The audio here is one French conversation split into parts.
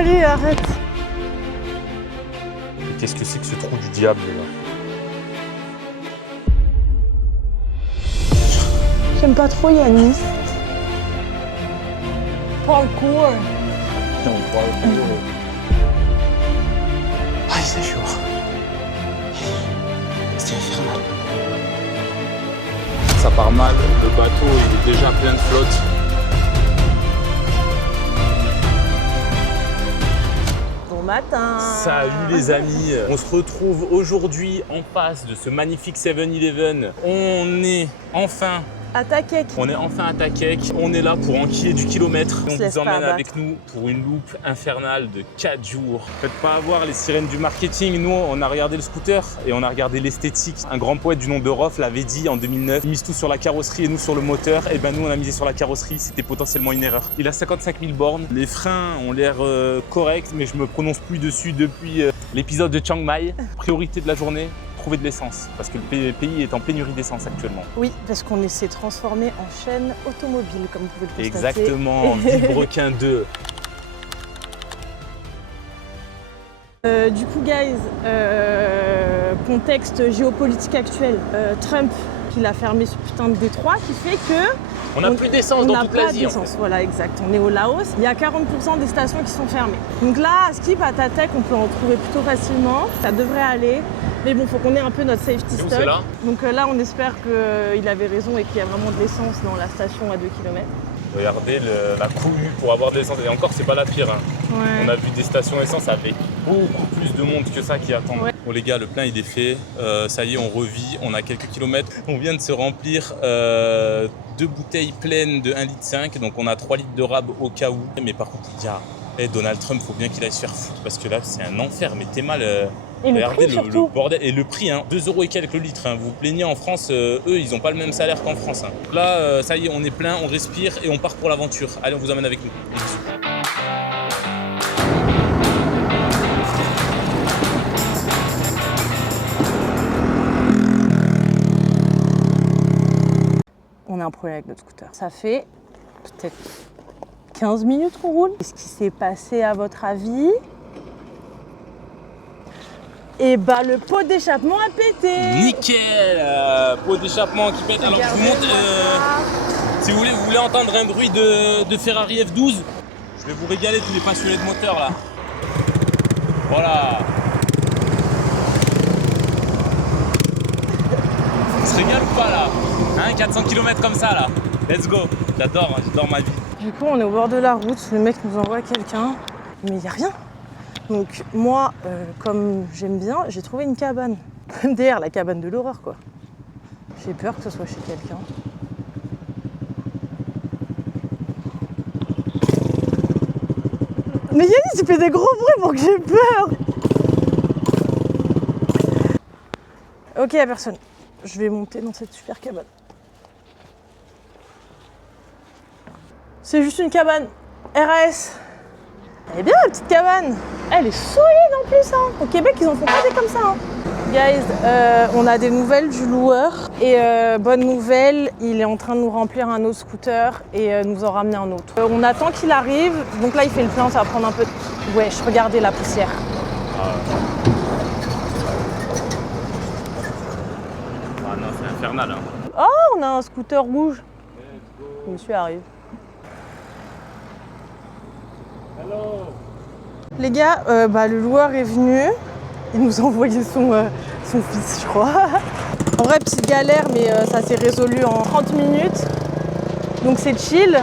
Allez, arrête. Qu'est-ce que c'est que ce trou du diable là? J'aime pas trop Yanis. Parkour. Non, parkour. Ah, c'est chaud. C'est infernal. Ça part mal, le bateau il est déjà plein de flotte. Bon matin. Salut les amis, on se retrouve aujourd'hui en face de ce magnifique 7-Eleven. On est enfin à Takek. On est là pour enquiller du kilomètre. On vous emmène avec nous pour une loupe infernale de 4 jours. Faites pas avoir les sirènes du marketing. Nous, on a regardé le scooter et on a regardé l'esthétique. Un grand poète du nom de Roth l'avait dit en 2009. Ils misent tout sur la carrosserie et nous sur le moteur. Et ben nous, on a misé sur la carrosserie. C'était potentiellement une erreur. Il a 55 000 bornes. Les freins ont l'air corrects, mais je me prononce plus dessus depuis l'épisode de Chiang Mai. Priorité de la journée, trouver de l'essence, parce que le pays est en pénurie d'essence actuellement. Oui, parce qu'on s'est transformé en chaîne automobile, comme vous pouvez le constater. Exactement, Vilebrequin 2. Du coup, guys, contexte géopolitique actuel. Trump, il a fermé ce putain de détroit qui fait que on n'a plus d'essence dans toute l'Asie. En fait. Voilà, exact. On est au Laos. Il y a 40% des stations qui sont fermées. Donc là, à Skip, à Tatek, on peut en trouver plutôt facilement. Ça devrait aller. Mais bon, il faut qu'on ait un peu notre safety stock. C'est là. Donc là, on espère qu'il avait raison et qu'il y a vraiment de l'essence dans la station à 2 km. Regardez la cohue pour avoir de l'essence. Et encore, c'est pas la pire. Hein. Ouais. On a vu des stations essence avec beaucoup plus de monde que ça qui attendent. Ouais. Bon les gars, le plein il est fait. Ça y est, on revit. On a quelques kilomètres. On vient de se remplir 2 bouteilles pleines de 1,5 litre. Donc on a 3 litres de rab au cas où. Mais par contre, il y a Donald Trump, faut bien qu'il aille se faire foutre. Parce que là, c'est un enfer. Mais t'es mal... Et regardez le bordel et le prix, hein, 2 € et quelques le litre. Hein. Vous vous plaignez en France, eux, ils n'ont pas le même salaire qu'en France. Hein. Là, ça y est, on est plein, on respire et on part pour l'aventure. Allez, on vous emmène avec nous. On a un problème avec notre scooter. Ça fait peut-être 15 minutes qu'on roule. Qu'est-ce qui s'est passé à votre avis ? Et bah le pot d'échappement a pété. Nickel, pot d'échappement qui pète. Alors je vous montre, si vous voulez entendre un bruit de Ferrari F12, je vais vous régaler tous les passionnés de moteur là. Voilà. On se régale ou pas là, hein, 400 km comme ça là. Let's go. J'adore ma vie. Du coup on est au bord de la route, le mec nous envoie quelqu'un, mais il n'y a rien. Donc moi, comme j'aime bien, j'ai trouvé une cabane. Derrière la cabane de l'horreur quoi. J'ai peur que ce soit chez quelqu'un. Mais Yannis, tu fais des gros bruits pour que j'ai peur. Ok, y'a personne. Je vais monter dans cette super cabane. C'est juste une cabane. RAS. Elle est bien la petite cabane. Elle est solide en plus. Hein. Au Québec, ils en font pas des comme ça. Hein. Guys, on a des nouvelles du loueur. Et bonne nouvelle, il est en train de nous remplir un autre scooter et nous en ramener un autre. On attend qu'il arrive. Donc là, il fait le plein, ça va prendre un peu de... Wesh, regardez la poussière. Ah non, c'est infernal. Hein. Oh, on a un scooter rouge. Le monsieur arrive. Hello. Les gars, le loueur est venu. Il nous a envoyé son fils, je crois. En vrai, petite galère, mais ça s'est résolu en 30 minutes. Donc c'est chill.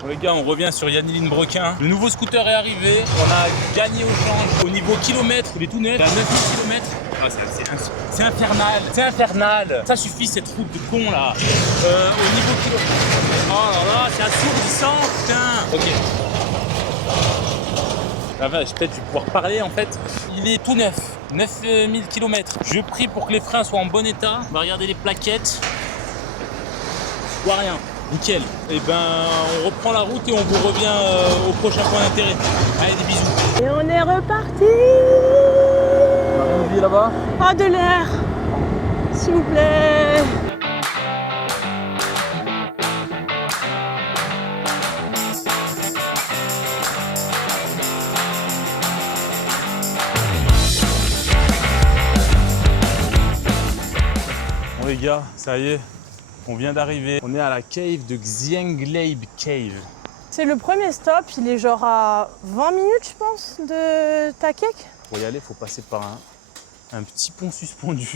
Bon les gars, on revient sur Yanniline Brequin. Le nouveau scooter est arrivé. On a gagné au change. Au niveau kilomètre, il est tout neuf. Il a 9000 km. Ah, c'est infernal. C'est infernal. Ça suffit cette route de con là. Au niveau kilomètre. Oh là là, c'est assourdissant, putain. Ok. Ah, peut-être je vais pouvoir parler en fait. Il est tout neuf, 9000 km. Je prie pour que les freins soient en bon état. On va regarder les plaquettes. Je vois rien, nickel. Et ben on reprend la route et on vous revient au prochain point d'intérêt. Allez, des bisous. Et on est reparti. On a une vie là-bas. Ah, de l'air, s'il vous plaît. Bon les gars, ça y est, on vient d'arriver. On est à la cave de Xiangleib Cave. C'est le premier stop, il est genre à 20 minutes je pense de Takek. Pour y aller, il faut passer par un petit pont suspendu.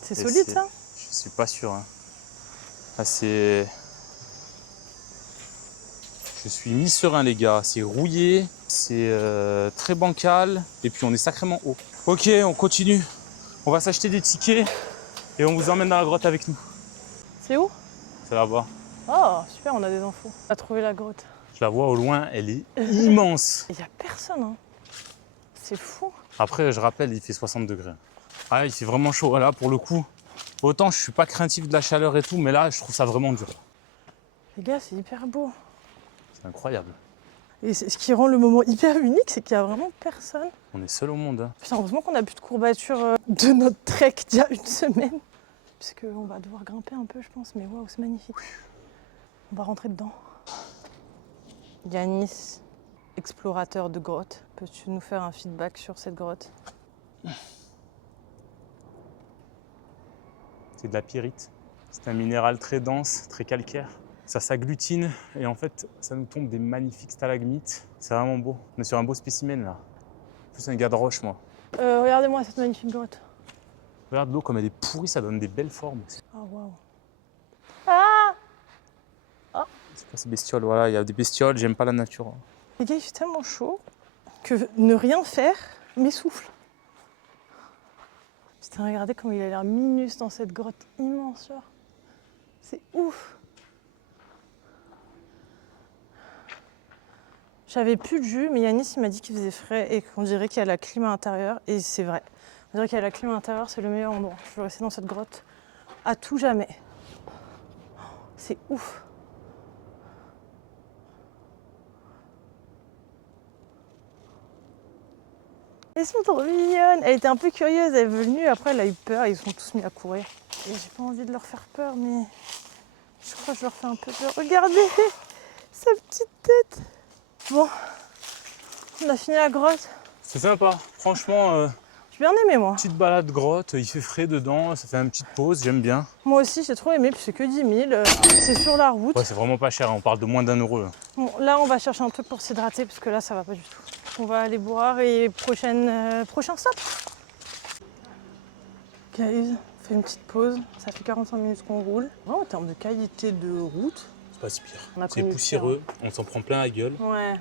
C'est solide ça? Je suis pas sûr. Hein. Ah, c'est... Je suis mi-serein les gars, c'est rouillé, c'est très bancal et puis on est sacrément haut. Ok, on continue. On va s'acheter des tickets et on vous emmène dans la grotte avec nous. C'est où? C'est là-bas. Oh super, on a des infos. On a trouvé la grotte. Je la vois au loin, elle est immense. Il n'y a personne hein. C'est fou. Après, je rappelle, il fait 60 degrés. Ah, il fait vraiment chaud. Là, pour le coup, autant je suis pas craintif de la chaleur et tout, mais là, je trouve ça vraiment dur. Les gars, c'est hyper beau. C'est incroyable. Et ce qui rend le moment hyper unique, c'est qu'il n'y a vraiment personne. On est seul au monde. Hein. Putain, heureusement qu'on n'a plus de courbature de notre trek d'il y a une semaine. Parce qu'on va devoir grimper un peu, je pense. Mais waouh, c'est magnifique. On va rentrer dedans. Yanis, explorateur de grotte, peux-tu nous faire un feedback sur cette grotte? C'est de la pyrite. C'est un minéral très dense, très calcaire. Ça s'agglutine et en fait, ça nous tombe des magnifiques stalagmites. C'est vraiment beau. On est sur un beau spécimen là. En plus, un gars de roche, moi. Regardez-moi cette magnifique grotte. Regarde l'eau comme elle est pourrie, ça donne des belles formes. Ah waouh. Ah! C'est quoi ces bestioles? Voilà, il y a des bestioles, j'aime pas la nature. Les gars, il fait tellement chaud que ne rien faire m'essouffle. Putain, regardez comme il a l'air minus dans cette grotte immense, genre. C'est ouf. J'avais plus de jus, mais Yanis il m'a dit qu'il faisait frais et qu'on dirait qu'il y a la clim à l'intérieur. Et c'est vrai. On dirait qu'il y a la clim à l'intérieur, c'est le meilleur endroit. Je veux rester dans cette grotte à tout jamais. C'est ouf. Elles sont trop mignonnes. Elle était un peu curieuse, elle est venue, après elle a eu peur, ils sont tous mis à courir. Et j'ai pas envie de leur faire peur, mais je crois que je leur fais un peu peur. Regardez sa petite tête. Bon, on a fini la grotte. C'est sympa, franchement. J'ai bien aimé moi. Petite balade grotte, il fait frais dedans, ça fait une petite pause, j'aime bien. Moi aussi j'ai trop aimé, puis c'est que 10 000, c'est sur la route. Ouais, c'est vraiment pas cher, on parle de moins d'1 euro. Là. Bon, là on va chercher un truc pour s'hydrater, parce que là ça va pas du tout. On va aller boire et prochain stop. Guys, on fait une petite pause, ça fait 45 minutes qu'on roule. En termes de qualité de route, C'est pas si pire. On a C'est connu poussiéreux, on s'en prend plein la gueule. ouais.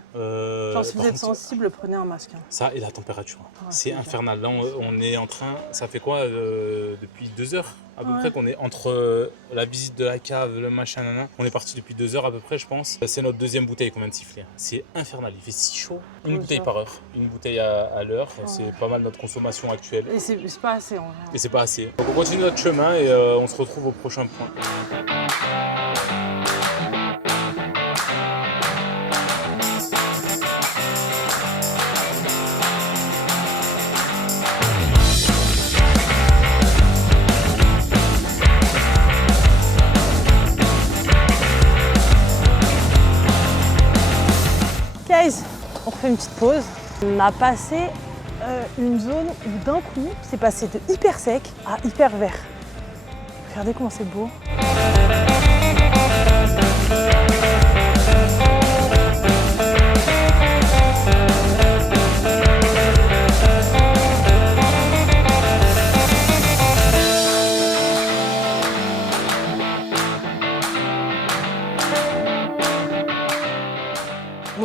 Genre Si vous êtes sensible, prenez un masque. Hein. Ça et la température. Ouais, c'est c'est infernal. Là, on est en train. Ça fait quoi depuis 2 heures à peu Ouais. près qu'on est entre la visite de la cave, le machin, nanana. On est parti depuis 2 heures à peu près, je pense. C'est notre deuxième bouteille qu'on vient de siffler. C'est infernal. Il fait si chaud. Une Ouais, bouteille ça. par heure, une bouteille à l'heure. Ouais. C'est pas mal notre consommation actuelle. Et c'est pas assez en vrai. Et c'est pas assez. Donc on continue notre chemin et on se retrouve au prochain point. Guys, on fait une petite pause. On a passé une zone où d'un coup, c'est passé de hyper sec à hyper vert. Regardez comment c'est beau.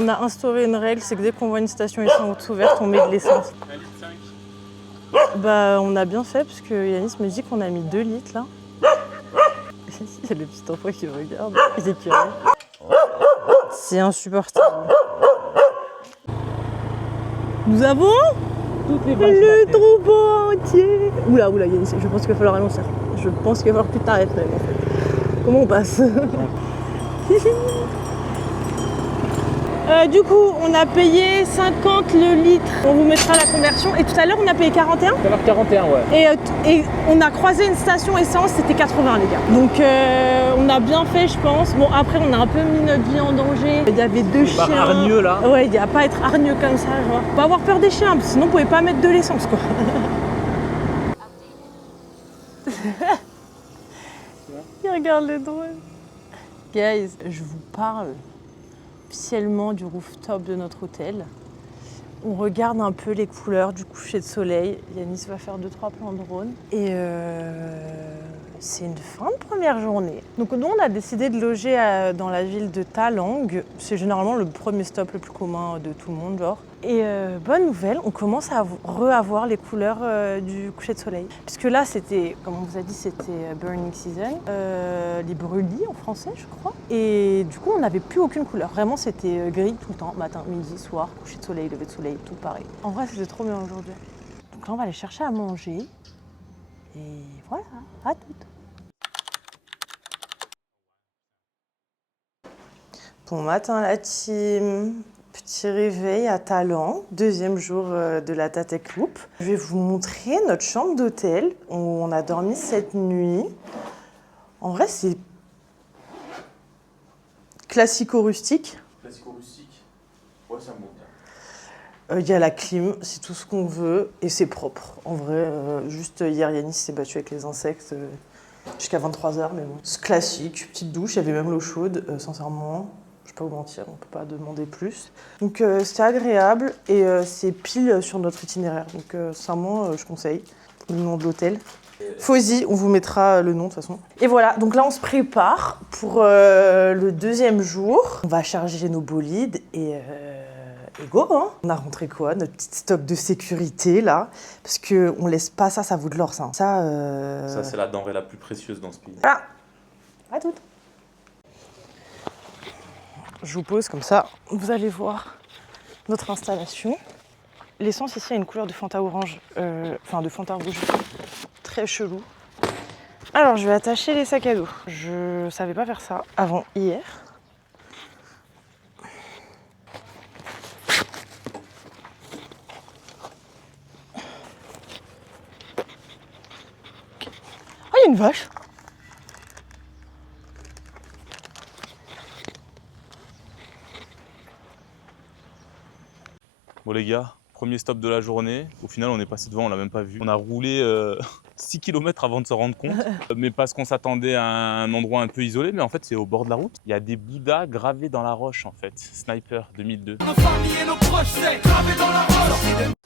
On a instauré une règle, c'est que dès qu'on voit une station essence ouverte, on met de l'essence. 1,5 litre. Bah on a bien fait parce que Yanis me dit qu'on a mis 2 litres là. Il y a le petit enfant qui regarde, il est curieux. C'est insupportable. Nous avons le troupeau entier. Oula, Yanis, je pense qu'il va falloir ralentir. Je pense qu'il va falloir que tu t'arrêtes même en fait. Comment on passe? Du coup, on a payé 50 le litre. On vous mettra la conversion. Et tout à l'heure, on a payé 41. 41, ouais. Et on a croisé une station essence, c'était 80 les gars. Donc on a bien fait, je pense. Bon, après, on a un peu mis notre vie en danger. Il y avait 2 chiens. Pas hargneux là. Ouais, il n'y a pas à être hargneux comme ça, genre. Faut pas avoir peur des chiens, parce que sinon, on pouvait pas mettre de l'essence, quoi. Il regarde les drones. Guys, je vous parle officiellement du rooftop de notre hôtel. On regarde un peu les couleurs du coucher de soleil. Yanis va faire 2-3 plans de drone. Et c'est une fin de première journée. Donc nous, on a décidé de loger dans la ville de Ta Lang. C'est généralement le premier stop le plus commun de tout le monde, genre. Et bonne nouvelle, on commence à re-avoir les couleurs du coucher de soleil. Puisque là, c'était, comme on vous a dit, c'était burning season. Les brûlis en français, je crois. Et du coup, on n'avait plus aucune couleur. Vraiment, c'était gris tout le temps. Matin, midi, soir, coucher de soleil, lever de soleil, tout pareil. En vrai, c'était trop bien aujourd'hui. Donc là, on va aller chercher à manger. Et voilà, à toutes. Bon matin la team, petit réveil à Ta Lang, deuxième jour de la Tatek Loop. Je vais vous montrer notre chambre d'hôtel où on a dormi cette nuit. En vrai, c'est classico-rustique. Classico-rustique. Ouais, ça monte. Il y a la clim, c'est tout ce qu'on veut et c'est propre. En vrai, juste hier, Yanis s'est battu avec les insectes jusqu'à 23h, mais bon. C'est classique, petite douche, il y avait même l'eau chaude, sincèrement. Je ne vais pas vous mentir, on ne peut pas demander plus. Donc c'était agréable et c'est pile sur notre itinéraire. Donc sincèrement, je conseille le nom de l'hôtel. Fosy, on vous mettra le nom de toute façon. Et voilà, donc là on se prépare pour le deuxième jour. On va charger nos bolides et go, hein. On a rentré quoi? Notre petite stock de sécurité là. Parce qu'on laisse pas ça vaut de l'or ça. Ça, c'est la denrée la plus précieuse dans ce pays. Voilà, à toutes. Je vous pose comme ça, vous allez voir notre installation. L'essence ici a une couleur de Fanta orange, de Fanta rouge, très chelou. Alors je vais attacher les sacs à dos. Je savais pas faire ça avant hier. Ah, il y a une vache. Bon les gars, premier stop de la journée. Au final, on est passé devant, on l'a même pas vu. On a roulé 6 km avant de se rendre compte. Mais parce qu'on s'attendait à un endroit un peu isolé. Mais en fait, c'est au bord de la route. Il y a des Bouddhas gravés dans la roche en fait. Sniper 2002.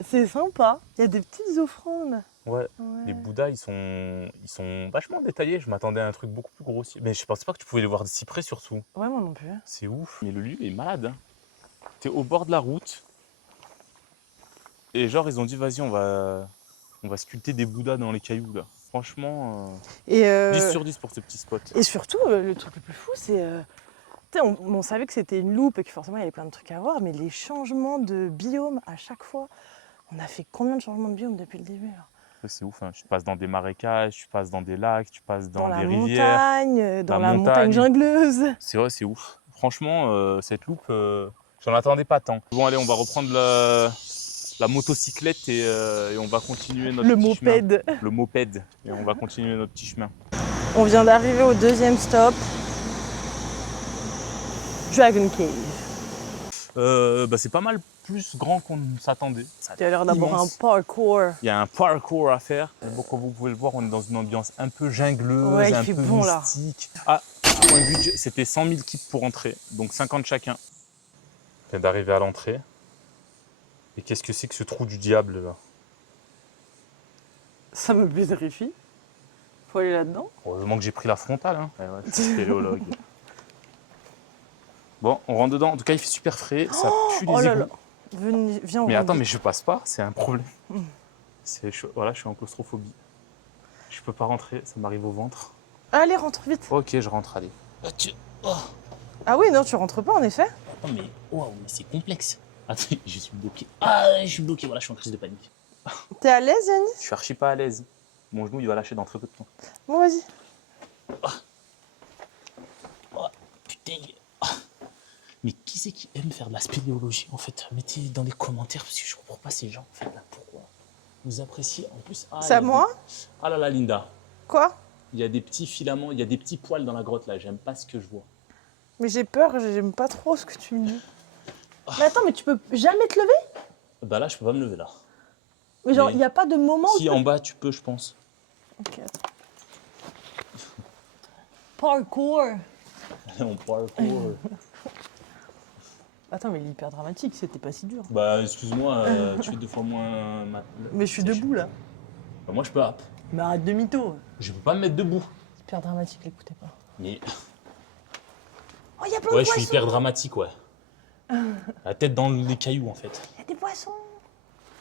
C'est sympa, il y a des petites offrandes. Ouais. Les Bouddhas, ils sont vachement détaillés. Je m'attendais à un truc beaucoup plus grossier. Mais je pensais pas que tu pouvais les voir de si près surtout. Ouais, moi non plus. C'est ouf. Mais le lieu est malade. Hein. T'es au bord de la route. Et genre, ils ont dit, vas-y, on va sculpter des Bouddhas dans les cailloux, là. Franchement, 10 sur 10 pour ce petit spot. Et surtout, le truc le plus fou, c'est... on savait que c'était une loupe et que forcément, il y avait plein de trucs à voir, mais les changements de biome à chaque fois, on a fait combien de changements de biome depuis le début là? C'est ouf, hein. Tu passes dans des marécages, tu passes dans des lacs, tu passes dans des rivières. Dans la montagne jungleuse. C'est vrai, c'est ouf. Franchement, cette loupe, j'en attendais pas tant. Bon, allez, on va reprendre la motocyclette et on va continuer notre petit chemin. Le moped. Et on va continuer notre petit chemin. On vient d'arriver au deuxième stop. Dragon Cave. C'est pas mal plus grand qu'on s'attendait. Il y a l'air d'avoir un parcours. Il y a un parcours à faire. Bon, comme vous pouvez le voir, on est dans une ambiance un peu jungleuse, un peu bon, mystique. Ah, point de budget, c'était 100 000 kip pour entrer, donc 50 chacun. On vient d'arriver à l'entrée. Et qu'est-ce que c'est que ce trou du diable là? Ça me pétrifie. Faut aller là-dedans. Heureusement que j'ai pris la frontale. Hein. Ouais, je suis spéléologue. Bon, on rentre dedans. En tout cas, il fait super frais. Ça pue les égouts. Viens, mais attends, mais je passe pas. C'est un problème. Voilà, je suis en claustrophobie. Je peux pas rentrer. Ça m'arrive au ventre. Allez, rentre vite. Ok, je rentre. Allez. Ah oui, non, tu rentres pas en effet. Oh mais waouh, mais c'est complexe. Attends, je suis bloqué. Ah, je suis bloqué. Voilà, je suis en crise de panique. T'es à l'aise, Yanis? Je suis archi pas à l'aise. Mon genou, il va lâcher dans très peu de temps. Bon, vas-y. Oh, putain. Oh. Mais qui c'est qui aime faire de la spéléologie en fait? Mettez dans les commentaires parce que je comprends pas ces gens en fait là. Pourquoi vous appréciez en plus? C'est à moi? Ah là là, Linda. Quoi? Il y a des petits filaments, il y a des petits poils dans la grotte là. J'aime pas ce que je vois. Mais j'ai peur, j'aime pas trop ce que tu me dis. Mais attends, mais tu peux jamais te lever? Bah là, je peux pas me lever là. Mais genre, il n'y a pas de moment Si, en bas, tu peux, je pense. Ok, attends. parkour. On parcours. Attends, mais il est hyper dramatique, c'était pas si dur. Bah, excuse-moi, tu fais 2 fois moins. Mais je suis debout là. Bah, moi, je peux hop. Mais arrête de mytho. Je peux pas me mettre debout. Hyper dramatique, l'écoutez pas. Mais. Oh, il y a plein de Ouais, poissons. je suis hyper dramatique, ouais. La tête dans les cailloux, en fait. Il y a des poissons.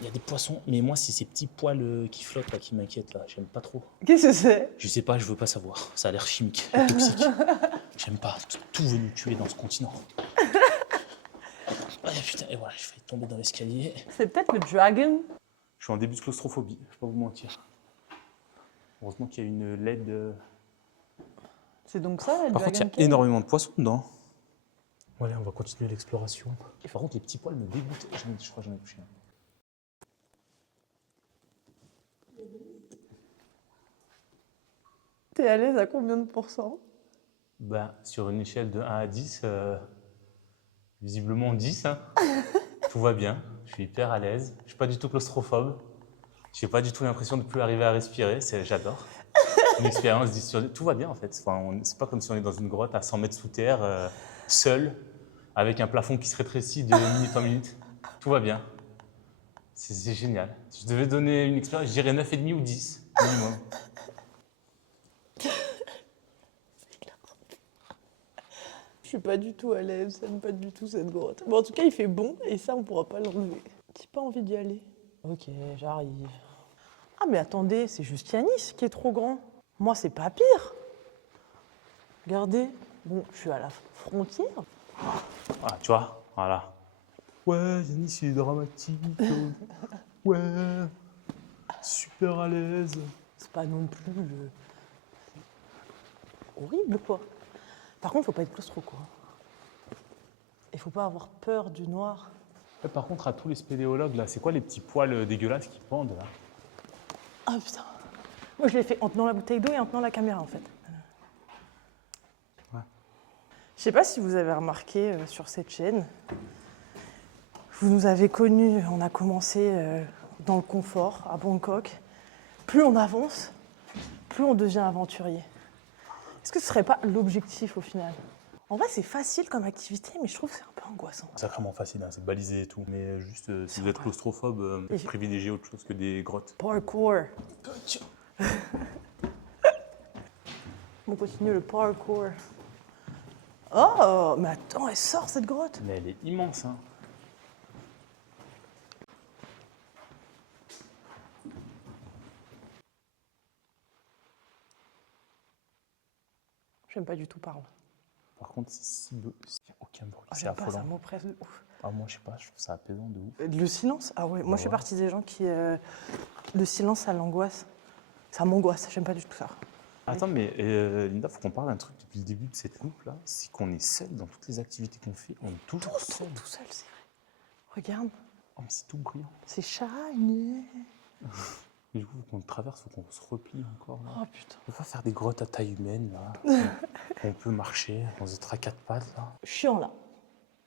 Il y a des poissons, mais moi, c'est ces petits poils qui flottent là qui m'inquiètent là. J'aime pas trop. Qu'est-ce que c'est? Je sais pas, je veux pas savoir. Ça a l'air chimique, toxique. J'aime pas. Tout veut nous tuer dans ce continent. Ouais, putain, et voilà, je vais tomber dans l'escalier. C'est peut-être le dragon. Je suis en début de claustrophobie, je vais pas vous mentir. Heureusement qu'il y a une LED. C'est donc ça, la Par dragon contre, il y a cave. énormément de poissons dedans. Ouais, on va continuer l'exploration. Et par contre, les petits poils me dégoûtent. Je crois que j'en ai touché un. T'es à l'aise à combien de pourcents? Ben, sur une échelle de 1 à 10, visiblement 10. Hein. Tout va bien, je suis hyper à l'aise. Je suis pas du tout claustrophobe. J'ai pas du tout l'impression de plus arriver à respirer, j'adore. Une expérience 10 sur 10. Tout va bien en fait. Enfin, c'est pas comme si on est dans une grotte à 100 mètres sous terre, seul, avec un plafond qui se rétrécit de minute en minute. Tout va bien. C'est génial. Si je devais donner une expérience, je dirais 9,5 ou 10 minimum. Je suis pas du tout à l'aise, j'aime pas du tout cette grotte. Bon, en tout cas, il fait bon et ça, on pourra pas l'enlever. J'ai pas envie d'y aller. Ok, j'arrive. Ah, mais attendez, c'est juste Yanis qui est trop grand. Moi, c'est pas pire. Regardez. Bon, je suis à la frontière. Voilà, tu vois, voilà. Ouais, Yanis, il est dramatique. Ouais, super à l'aise. C'est pas non plus horrible, quoi. Par contre, faut pas être claustro, quoi. Il faut pas avoir peur du noir. Ouais, par contre, à tous les spéléologues, là, c'est quoi les petits poils dégueulasses qui pendent, là? Ah, putain. Moi, je l'ai fait en tenant la bouteille d'eau et en tenant la caméra, en fait. Ouais. Je sais pas si vous avez remarqué sur cette chaîne, vous nous avez connus, on a commencé dans le confort à Bangkok. Plus on avance, plus on devient aventurier. Est-ce que ce serait pas l'objectif au final? En vrai, c'est facile comme activité, mais je trouve que c'est un peu angoissant. Sacrément facile, hein, c'est balisé et tout. Mais juste, si vous êtes claustrophobe, privilégiez autre chose que des grottes. Parkour. On continue le parkour. Oh, mais attends, elle sort cette grotte. Mais elle est immense, hein. J'aime pas du tout parler. Par contre, il n'y a aucun bruit, c'est J'aime pas, ça affolant. m'oppresse de ouf. Ah, moi, je sais pas, je trouve ça apaisant de ouf. Le silence? Ah ouais, moi je fais ouais. partie des gens qui... le silence, ça l'angoisse. Ça m'angoisse, j'aime pas du tout ça. Attends, mais Linda, faut qu'on parle d'un truc depuis le début de cette coupe là, c'est qu'on est seul dans toutes les activités qu'on fait, on est toujours seul. Tout seul, c'est vrai. Regarde, Oh, mais c'est tout brillant. c'est shiny. Et du coup, faut qu'on traverse, faut qu'on se replie encore là. Oh putain. On va faire des grottes à taille humaine là. On peut marcher, on se traque à quatre pattes là. Chiant là.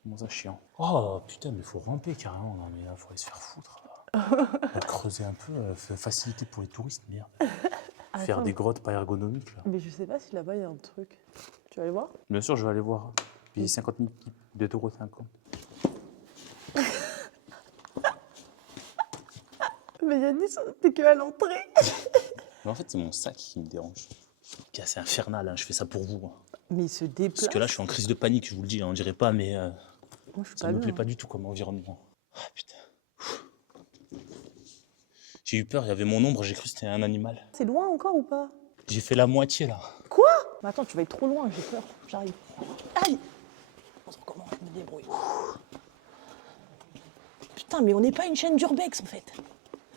Comment ça chiant. Oh putain, mais faut ramper carrément, non mais là, faut aller se faire foutre. Là. On va creuser un peu, facilité pour les touristes, merde. Faire Attends. des grottes pas ergonomiques là. Mais je sais pas si là-bas il y a un truc. Tu vas aller voir? Bien sûr, je vais aller voir. Payer 50 000 pips, 2,50 €. Mais Yannis, t'es que à l'entrée. Mais en fait, c'est mon sac qui me dérange. C'est assez infernal, hein, je fais ça pour vous. Hein. Mais il se déplace. Parce que là, je suis en crise de panique, je vous le dis, hein, on dirait pas, mais Moi je suis ça pas me bien. plaît pas du tout comme environnement. Ah putain. J'ai eu peur, il y avait mon ombre, j'ai cru que c'était un animal. C'est loin encore ou pas? J'ai fait la moitié là. Quoi? Mais attends, tu vas être trop loin, j'ai peur. J'arrive. Aïe! On se recommence, je me débrouille. Putain, mais on n'est pas une chaîne d'urbex en fait.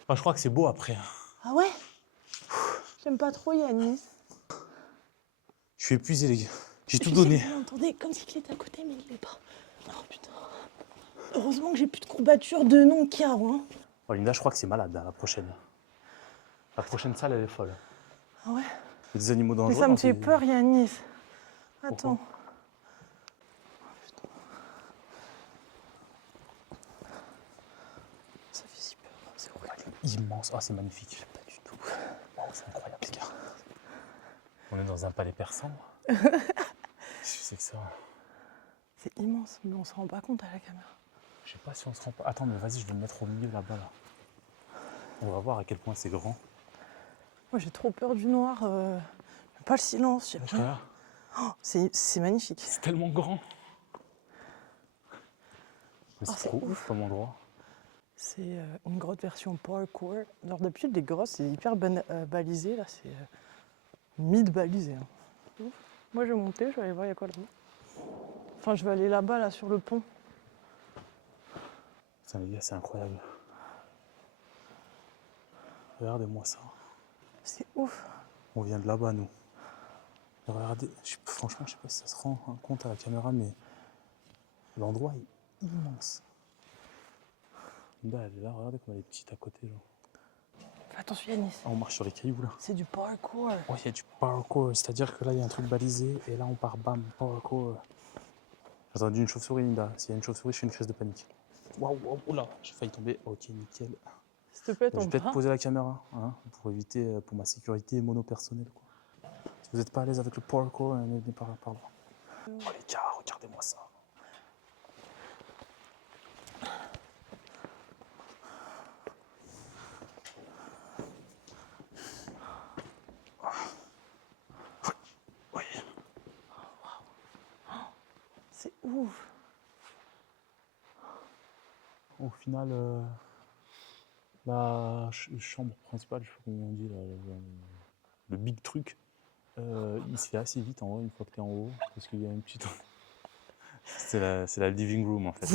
Ah, je crois que c'est beau après. Ah ouais? J'aime pas trop Yannis. Je suis épuisé, les gars. J'ai tout Je sais donné. que vous l'entendez comme si il était à côté, mais il l'est pas. Oh putain. Heureusement que j'ai plus de courbature de nom qu'il y a, hein. Oh, Linda, je crois que c'est malade, hein, la prochaine. La prochaine salle, elle est folle. Ah ouais? Il y a des animaux dangereux. Mais ça me hein, fait c'est- peur, Yannis. Attends. Pourquoi? Ça fait si peur, c'est horrible. Immense. Ah, c'est magnifique. Pas du tout. Oh, c'est incroyable, les gars. On est dans un palais persan. Je sais que ça. C'est immense, mais on se rend pas compte à la caméra. Je sais pas si on se rend pas. Attends, mais vas-y, je vais me mettre au milieu là-bas. Là. On va voir à quel point c'est grand. Moi j'ai trop peur du noir. Pas le silence. Regarde. Oh, c'est magnifique. C'est tellement grand. Mais Oh, c'est trop ouf comme endroit. C'est une grotte version parkour. Genre d'habitude les grottes c'est hyper balisé, là c'est mid-balisé. Hein. Moi je vais monter, je vais aller voir il y a quoi là-bas. Enfin je vais aller là-bas là sur le pont. Putain les gars, c'est incroyable. Regardez-moi ça. C'est ouf. On vient de là-bas nous. Regardez, franchement je sais pas si ça se rend compte à la caméra, mais l'endroit est immense. Là, elle est là, regardez comme elle est petite à côté. Genre. Fais attention Yanis. Ah, on marche sur les cailloux là. C'est du parkour. Ouais, il y a du parkour, c'est-à-dire que là il y a un truc balisé et là on part bam, parkour. J'ai entendu une chauve-souris, Linda. S'il y a une chauve-souris, je fais une crise de panique. Waouh, waouh, oula, j'ai failli tomber. Ok, nickel. S'il te plaît, Je vais peut-être poser la caméra hein, pour éviter, pour ma sécurité mono-personnelle. Quoi. Si vous n'êtes pas à l'aise avec le parkour, venez par là. Oh les gars, regardez-moi ça. Ouais. C'est ouf. Au final, la chambre principale, je sais pas comment on dit, le big truc, il se fait assez vite en vrai une fois que tu es en haut, parce qu'il y a une petite... c'est la living room en fait.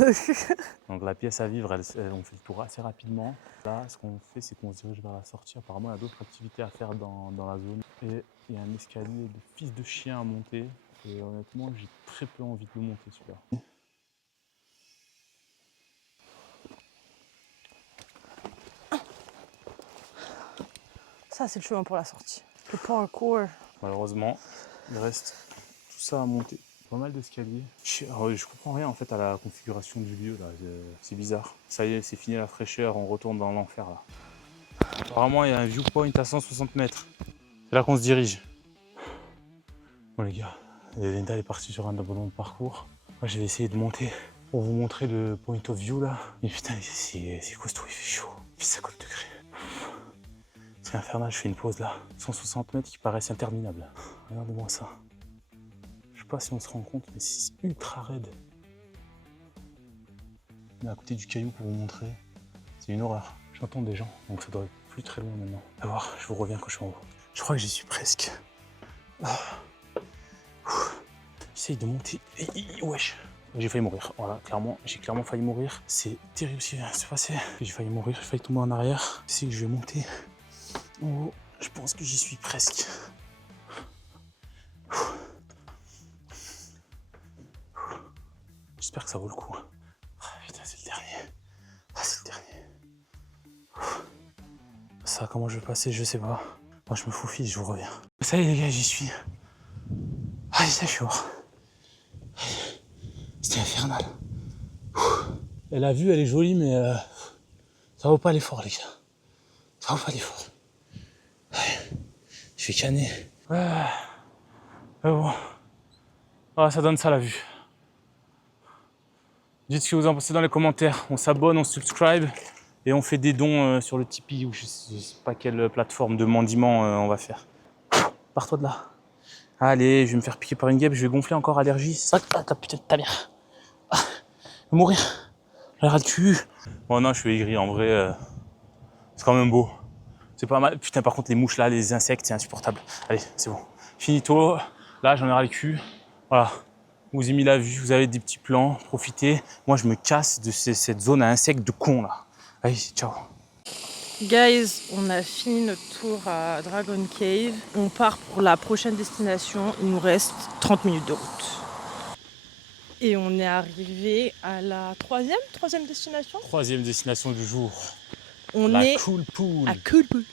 Donc la pièce à vivre, on fait le tour assez rapidement. Là, ce qu'on fait, c'est qu'on se dirige vers la sortie. Apparemment, il y a d'autres activités à faire dans la zone. Et il y a un escalier de fils de chien à monter. Et honnêtement, j'ai très peu envie de le monter celui-là. Ça, c'est le chemin pour la sortie. Le parkour. Malheureusement, il reste tout ça à monter. Pas mal d'escaliers. Je comprends rien en fait à la configuration du lieu là. C'est bizarre. Ça y est, c'est fini la fraîcheur, on retourne dans l'enfer là. Apparemment, il y a un viewpoint à 160 mètres. C'est là qu'on se dirige. Bon les gars, Linda est partie sur un abonnement de parcours. Moi, je vais essayer de monter pour vous montrer le point of view là. Mais putain, c'est costaud, il fait chaud. Il fait 50 degrés. C'est infernal, je fais une pause là. 160 mètres qui paraissent interminables. Regardez-moi ça. Je sais pas si on se rend compte, mais c'est ultra raide. On est à côté du caillou pour vous montrer. C'est une horreur. J'entends des gens, donc ça doit être plus très loin maintenant. À voir, je vous reviens quand je suis en haut. Je crois que j'y suis presque. J'essaye de monter. Wesh. J'ai failli mourir. Voilà, clairement, j'ai clairement failli mourir. C'est terrible ce qui vient de se passer. J'ai failli mourir, j'ai failli tomber en arrière. Je sais que je vais monter. Oh, je pense que j'y suis presque. J'espère que ça vaut le coup. Ah, putain, c'est le dernier. Ah, c'est le dernier. Ça, comment je vais passer, je sais pas. Moi, je me faufile, je vous reviens. Ça y est, les gars, j'y suis. Ah, ça, je suis mort. C'était infernal. Et la vue, elle est jolie, mais ça vaut pas l'effort, les gars. Ça vaut pas l'effort. Je vais canner. Ouais. Mais bon. Ah, ça donne ça la vue. Dites ce que vous en pensez dans les commentaires. On s'abonne, on subscribe et on fait des dons sur le Tipeee ou je sais pas quelle plateforme de mendiement on va faire. Pars-toi de là. Allez, je vais me faire piquer par une guêpe, je vais gonfler encore allergie. C'est ça, putain de ta mère. Ah, je vais mourir. J'ai ras le cul. Bon non, je suis aigri en vrai. C'est quand même beau. C'est pas mal. Putain, par contre, les mouches là, les insectes, c'est insupportable. Allez, c'est bon. Finito. Là, j'en ai ras le cul. Voilà. Vous avez mis la vue, vous avez des petits plans, profitez. Moi, je me casse de cette zone à insectes de con là. Allez, ciao. Guys, on a fini notre tour à Dragon Cave. On part pour la prochaine destination. Il nous reste 30 minutes de route. Et on est arrivé à la troisième destination. Troisième destination du jour. On la est Cool Pool. à Cool Pool.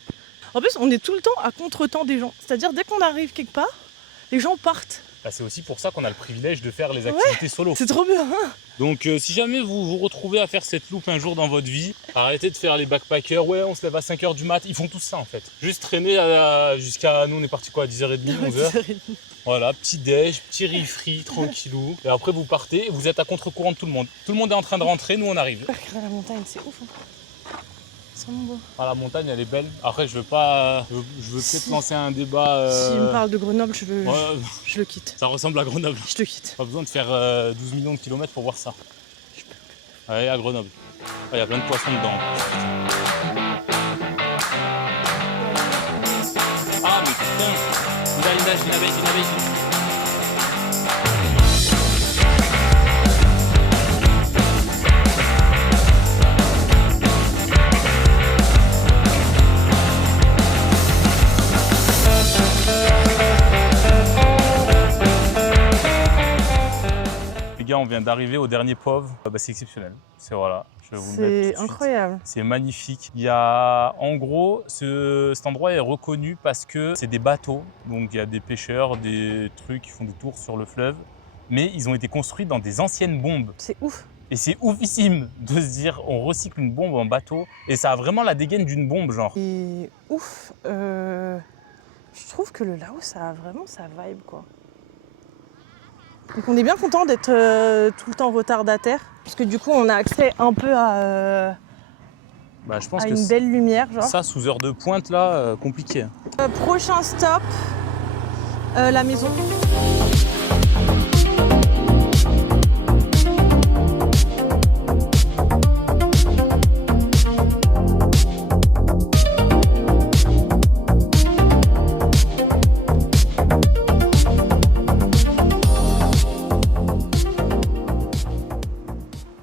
En plus, on est tout le temps à contre-temps des gens. C'est-à-dire, dès qu'on arrive quelque part, les gens partent. Bah, c'est aussi pour ça qu'on a le privilège de faire les activités solo. C'est trop bien. Donc si jamais vous vous retrouvez à faire cette loupe un jour dans votre vie, arrêtez de faire les backpackers, ouais on se lève à 5h du mat, ils font tout ça en fait. Juste traîner jusqu'à, nous on est parti quoi, à 10h30, 11h. Voilà, petit déj, petit riz frit, tranquillou. Et après vous partez et vous êtes à contre-courant de tout le monde. Tout le monde est en train de rentrer, nous on arrive. Regarde la montagne, c'est ouf. C'est vraiment beau. Ah, la montagne elle est belle. Après je veux pas, je veux peut-être lancer un débat. S'il me parle de Grenoble, Ouais, je le quitte. ça ressemble à Grenoble. Je te quitte. Pas besoin de faire 12 millions de kilomètres pour voir ça. Allez, à Grenoble. Il y a plein de poissons dedans. Ah, mais putain! Une abeille. Les gars, on vient d'arriver au dernier POV. Bah, c'est exceptionnel. C'est voilà. Je vais vous le mettre tout de C'est suite. incroyable. C'est magnifique. Il y a, en gros, cet endroit est reconnu parce que c'est des bateaux. Donc il y a des pêcheurs, des trucs qui font des tours sur le fleuve. Mais ils ont été construits dans des anciennes bombes. C'est ouf. Et c'est oufissime de se dire, on recycle une bombe en bateau. Et ça a vraiment la dégaine d'une bombe, genre. Et ouf. Je trouve que le Laos, ça a vraiment sa vibe, quoi. Donc on est bien content d'être tout le temps retardataire. Parce que du coup, on a accès un peu à Je pense que une belle lumière, genre. ça, sous heure de pointe, là, compliqué. Prochain stop, la maison.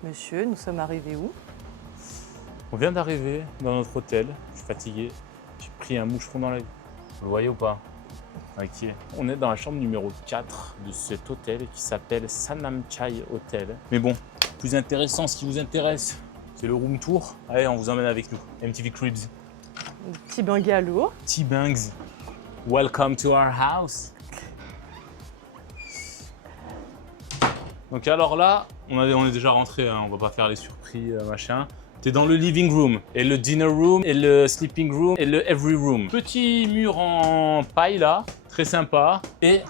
Monsieur, nous sommes arrivés où? On vient d'arriver dans notre hôtel. Je suis fatigué. J'ai pris un moucheron dans la vie. Vous le voyez ou pas? Ok. On est dans la chambre numéro 4 de cet hôtel qui s'appelle Sanam Chai Hotel. Mais bon, plus intéressant, ce qui vous intéresse, c'est le room tour. Allez, on vous emmène avec nous. MTV Cribs. Petit bungalow. T-Bangs. Welcome to our house. Donc alors là, on est déjà rentré, hein, on va pas faire les surprises, machin. T'es dans le living room, et le dinner room, et le sleeping room, et le every room. Petit mur en paille là, très sympa. Et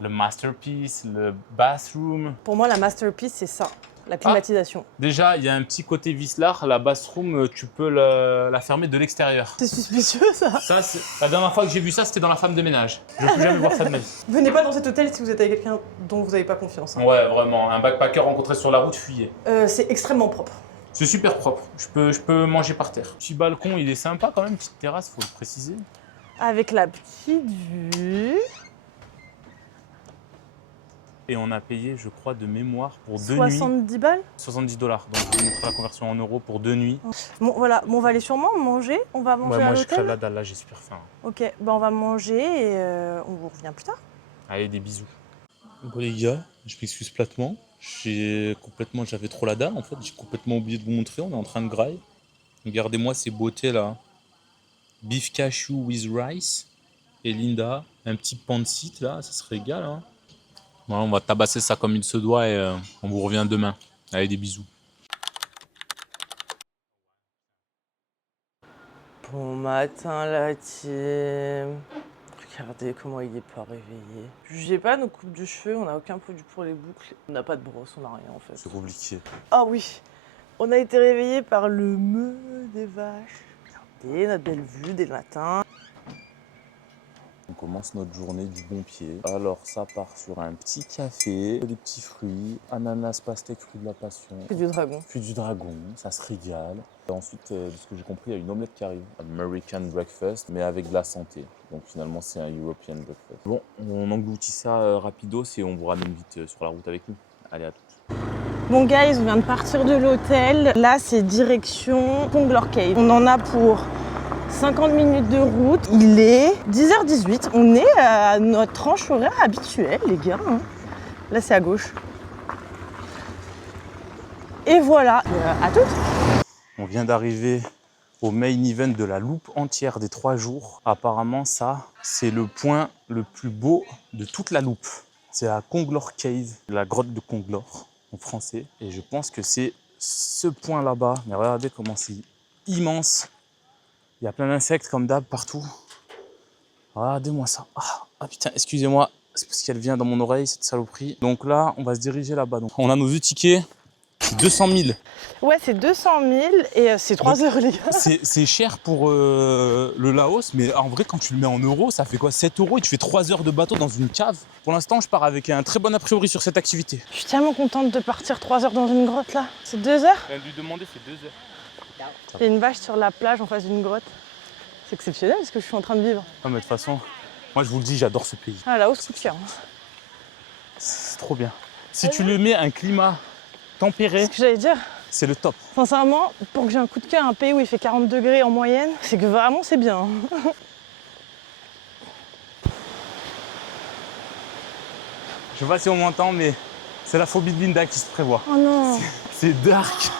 le masterpiece, le bathroom. Pour moi, la masterpiece, c'est ça, la climatisation. Déjà, il y a un petit côté vicelard. La bathroom, tu peux la fermer de l'extérieur. C'est suspicieux, ça. Ça, la dernière fois que j'ai vu ça, c'était dans la femme de ménage. Je ne veux plus jamais voir ça de ma vie. Venez pas dans cet hôtel si vous êtes avec quelqu'un dont vous n'avez pas confiance. Hein. Ouais, vraiment. Un backpacker rencontré sur la route, fuyez. C'est extrêmement propre. C'est super propre. Je peux manger par terre. Petit balcon, il est sympa quand même. Petite terrasse, faut le préciser. Avec la petite vue. Et on a payé, je crois, de mémoire pour 2 nuits. 70 balles. $70. Donc je vais mettre la conversion en euros pour 2 nuits. Bon, voilà. Bon, on va aller sûrement manger. On va manger Ouais, à moi je crève l'hôtel. la dalle là, j'ai super faim. Ok, ben on va manger et on vous revient plus tard. Allez, des bisous. Bon les gars, je m'excuse platement. J'avais trop la dalle en fait. J'ai complètement oublié de vous montrer. On est en train de grailler. Regardez-moi ces beautés là. Beef cashew with rice. Et Linda, un petit pancit là, ça se régale. Hein. Voilà, on va tabasser ça comme il se doit et on vous revient demain. Allez, des bisous. Bon matin la team. Regardez comment il est pas réveillé. Jugez pas nos coupes de cheveux, on n'a aucun produit pour les boucles. On n'a pas de brosse, on n'a rien en fait. C'est compliqué. Ah oui, on a été réveillé par le meu des vaches. Regardez notre belle vue dès le matin. On commence notre journée du bon pied. Alors ça part sur un petit café, des petits fruits, ananas, pastèque, fruits de la passion. C'est du dragon. Puis du dragon, ça se régale. Et ensuite, de ce que j'ai compris, il y a une omelette qui arrive. American breakfast, mais avec de la santé. Donc finalement, c'est un European breakfast. Bon, on engloutit ça rapidos et on vous ramène vite sur la route avec nous. Allez, à toutes. Bon guys, on vient de partir de l'hôtel. Là, c'est direction Ponglor Cave. On en a pour 50 minutes de route. Il est 10h18. On est à notre tranche horaire habituelle, les gars. Hein. Là, c'est à gauche. Et voilà. À toutes. On vient d'arriver au main event de la loupe entière des 3 jours. Apparemment, ça, c'est le point le plus beau de toute la loupe. C'est la Conglor Cave, la grotte de Conglor en français. Et je pense que c'est ce point là-bas. Mais regardez comment c'est immense. Il y a plein d'insectes comme d'hab partout. Regardez-moi ça. Ah putain, excusez-moi. C'est parce qu'elle vient dans mon oreille, cette saloperie. Donc là, on va se diriger là-bas. Donc, on a nos 2 tickets. 200 000. Ouais, c'est 200 000 et c'est 3 heures, les gars. C'est cher pour le Laos, mais en vrai, quand tu le mets en euros, ça fait quoi? 7 euros et tu fais 3 heures de bateau dans une cave. Pour l'instant, je pars avec un très bon a priori sur cette activité. Je suis tellement contente de partir 3 heures dans une grotte là. C'est 2 heures? Je viens de lui demander, c'est 2 heures. Il y a une vache sur la plage en face d'une grotte. C'est exceptionnel ce que je suis en train de vivre. Non, mais de toute façon, moi je vous le dis, j'adore ce pays. Ah, Laos, coup de cœur. C'est trop bien. Si tu le mets un climat tempéré, Ce que j'allais dire, c'est le top. sincèrement, pour que j'ai un coup de cœur à un pays où il fait 40 degrés en moyenne, c'est que vraiment c'est bien. Je sais pas si on m'entend, mais c'est la phobie de Linda qui se prévoit. Oh non. C'est dark.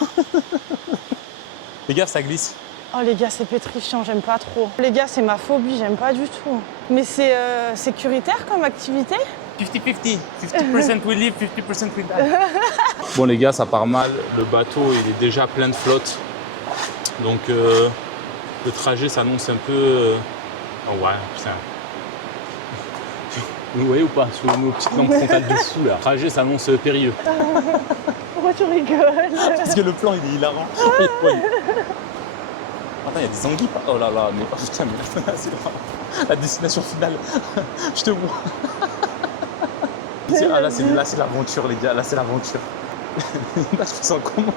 Les gars, ça glisse. Oh les gars, c'est pétrifiant, j'aime pas trop. Les gars, c'est ma phobie, j'aime pas du tout. Mais c'est sécuritaire comme activité? 50-50. 50% we live, 50% we die. Bon les gars, ça part mal. Le bateau, il est déjà plein de flotte. Donc le trajet s'annonce un peu... Oh ouais, putain. Vous voyez ou pas? Sur nos petites lampes frontales de fou là. Le trajet s'annonce périlleux. Pourquoi tu rigoles? Parce que le plan, il est hilarant. Attends, il y a des anguilles. Oh là là, mais oh, putain, mais là, c'est la destination finale. Je te vois. Ah, là, c'est l'aventure, les gars. Là, c'est l'aventure. Là, je me sens comment?